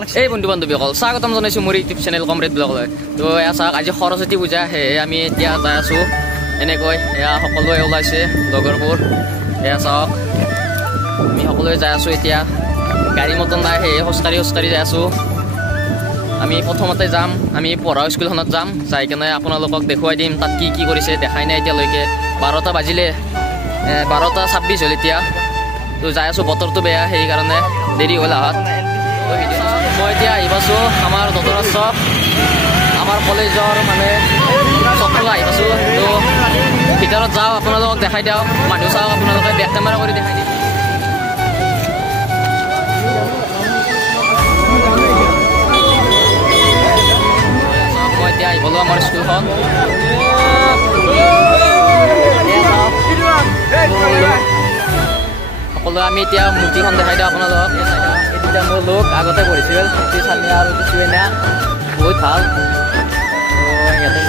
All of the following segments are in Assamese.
এই বন্ধু বান্ধৱীসকল স্বাগতম জনাইছোঁ মোৰ ইউটিউব চেনেল কমৰেড ব্লগলৈ। তো এয়া চাওক আজি সৰস্বতী পূজা, সেয়ে আমি এতিয়া যাই আছোঁ এনেকৈ। এয়া সকলোৱে ওলাইছে লগৰবোৰ, এয়া চাওক আমি সকলোৱে যাই আছোঁ এতিয়া। গাড়ী মটৰ নাই, সেয়ে খোজকাঢ়ি যাই আছোঁ। আমি প্ৰথমতে যাম, আমি পঢ়া স্কুলখনত যাম, যাই কেনে আপোনালোকক দেখুৱাই দিম তাত কি কি কৰিছে। দেখাই নাই এতিয়ালৈকে, 12টা বাজিলে, 12:26 হ'ল এতিয়া। তো যাই আছোঁ, বতৰটো বেয়া সেইকাৰণে দেৰি হ'ল আহাত। মই এতিয়া আহি পাইছোঁ আমাৰ নতুন চক, আমাৰ কলেজৰ মানে চকলৈ আহি পাইছোঁ। তো ভিতৰত যাওঁ, আপোনালোকক দেখাই দিওঁ। মানুহ চাওক, আপোনালোকে বেক কেমেৰা কৰি দেখাই দিম। মই এতিয়া আহি পালোঁ আমাৰ স্কুলখন। সকলোৱে আমি এতিয়া মূৰ্তিখন দেখাই দিওঁ আপোনালোকক। এতিয়া মোৰ লোক আগতে পঢ়িছিল, চালিয়া আৰু কিছুৱেনা বহুত ভাল। সিহঁতে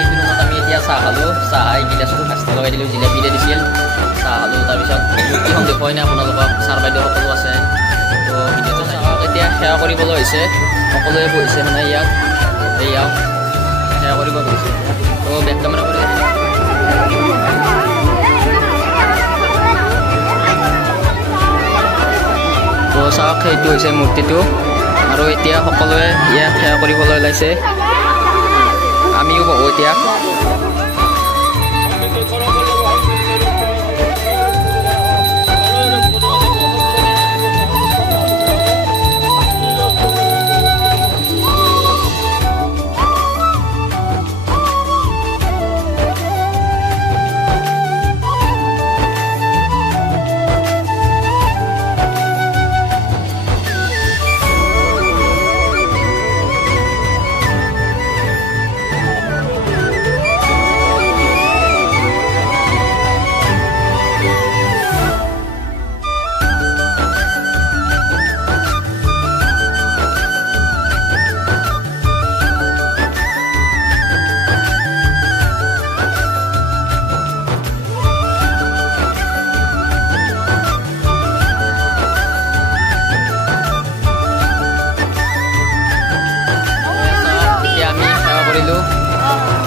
এই দিনত আমি এতিয়া চাহ খালোঁ, চাহ গিলাচটো কাষ্টা লগাই দিলোঁ, জিলাপি দি দিছিল, চাহ খালোঁ। তাৰপিছত মূৰ্তিখন দেখুৱাই নাই আপোনালোকক, ছাৰ বাইদেউ সকলো আছে। তো ভিডিঅ'টো চাওক। এতিয়া সেৱা কৰিবলৈ হৈছে, সকলোৱে বহিছে মানে ইয়াত, ইয়াত সেৱা কৰিব গৈছে। তো বেক কেমেৰা কৰি তো চাওক, সেইটো হৈছে মূৰ্তিটো। আৰু এতিয়া সকলোৱে ইয়াক সেৱা কৰিবলৈ ওলাইছে, আমিও বহু এতিয়া।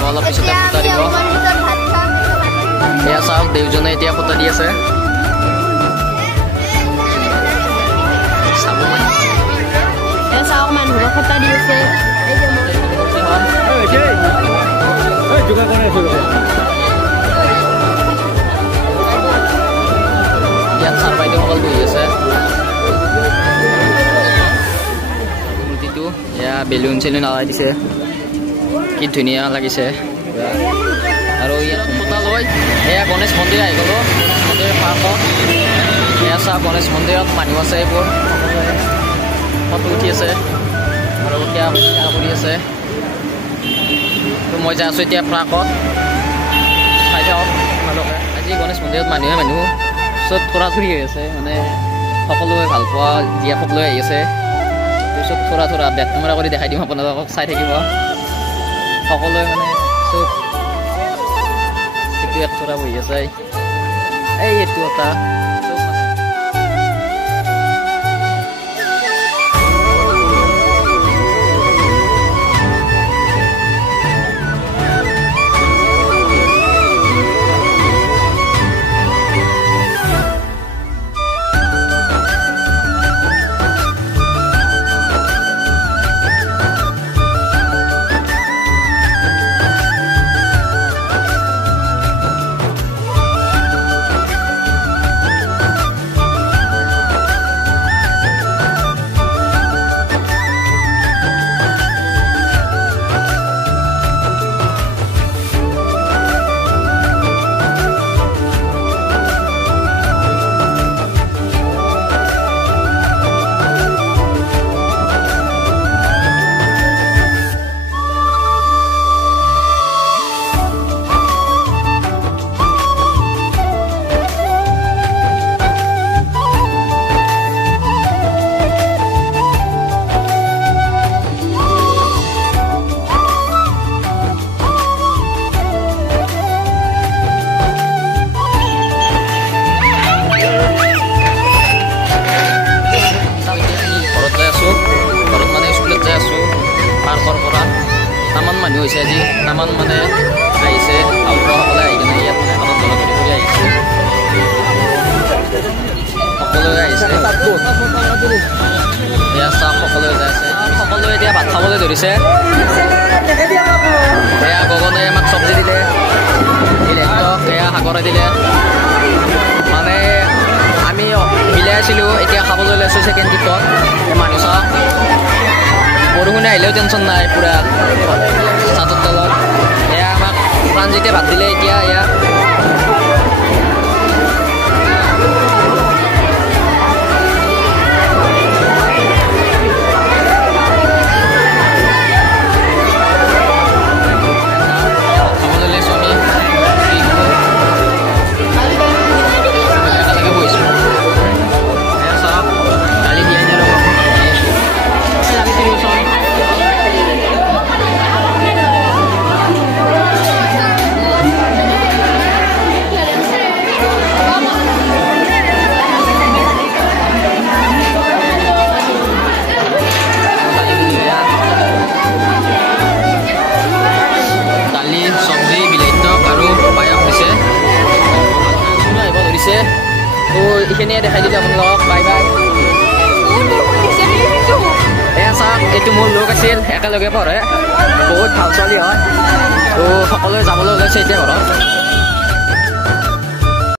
অলপ পিছতে ফুটা দিব। এয়া চাওক, দেউজনে এতিয়া ফুটা দি আছে। চাওক, মানুহক ফুটা দি আছে। ইয়াত ছাৰ বাইদেউসকল বহি আছে। মূৰ্তিটো এয়া বেলুন চেলুন লগাই দিছে, কি ধুনীয়া লাগিছে। আৰু ইয়াত ফুটা লৈ এয়া গণেশ মন্দিৰ আহি গ'লোঁ, গণেশ মন্দিৰ পাৰ্কত। এয়া চাওক, গণেশ মন্দিৰত মানুহ আছে, এইবোৰ ফটো উঠি আছে আৰু সেয়া কৰি আছে। তো মই যাই আছোঁ এতিয়া পাৰ্কত, চাই থাকক আপোনালোকে। আজি গণেশ মন্দিৰত মানুহ চব থোৰা থুৰি হৈ আছে, মানে সকলোৱে ভাল পোৱা জীয়েকক লৈ আহি আছে। চব থোৰা বেক কেমেৰা কৰি দেখাই দিম আপোনালোকক, চাই থাকিব। সকলোৱে মানে চব এইটো এক থোৰা বহি আছে, এইটো এটা মানুহ হৈছে আজি তামান মানে আহিছে সকলে আহি কিনে ইয়াত মানে হাতত জল ধৰি কৰি আহিছে সকলোৱে আহিছে এয়া চাওক সকলোৱে যাই আছে সকলোৱে এতিয়া ভাত খাবলৈ ধৰিছে এয়া গগনে আমাক চব্জি দিলে এয়া সাগৰে দিলে মানে আমি মিলাই আছিলোঁ এতিয়া খাবলৈ লৈছোঁ ছেকেণ্ড টিকট মানুহ চাওক বৰষুণে আহিলেও টেনশ্যন নাই পূৰা ছাদৰ তলত এয়া আমাক প্ৰাণজিতে ভাত দিলে এতিয়া এয়া তো এইখিনিয়ে দেখাই দিলোঁ আপোনালোকক বাই বাই এয়া চাওক এইটো মোৰ লগ আছিল একেলগে পঢ়ে বহুত ভাল ছোৱালী হয় তো সকলোৱে যাবলৈ ওলাইছে এতিয়া ঘৰত